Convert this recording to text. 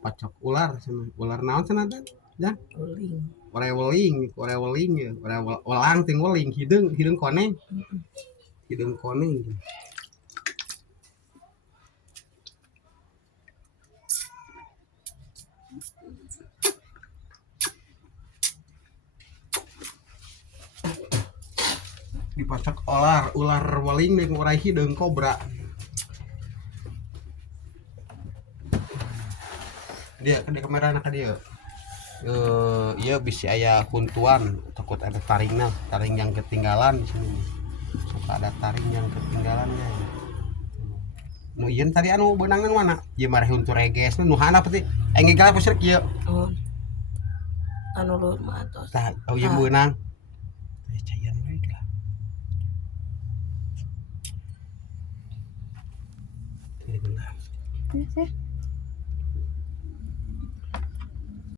pacok ular cenah. Ular naon cenah teh? Ya, Uling. Oreweling ya, orewelang ting weling, hideung koneng. Hideung koneng. Dipacok ular weling nih urai hideung kobra. Dia kamera anak dia. Iya bisa aya huntuan takut ada taringna, taring yang ketinggalan di sini. Suka ada taring yang ketinggalan ya. Nu ieun tadi anu beunangan mana? Ieu mah huntu reges nu hana peti. Enggal pusir kieu. Oh. Anu luhur mah atos. Tah, oh ieu beunang. Cayan we lah. Ini benar.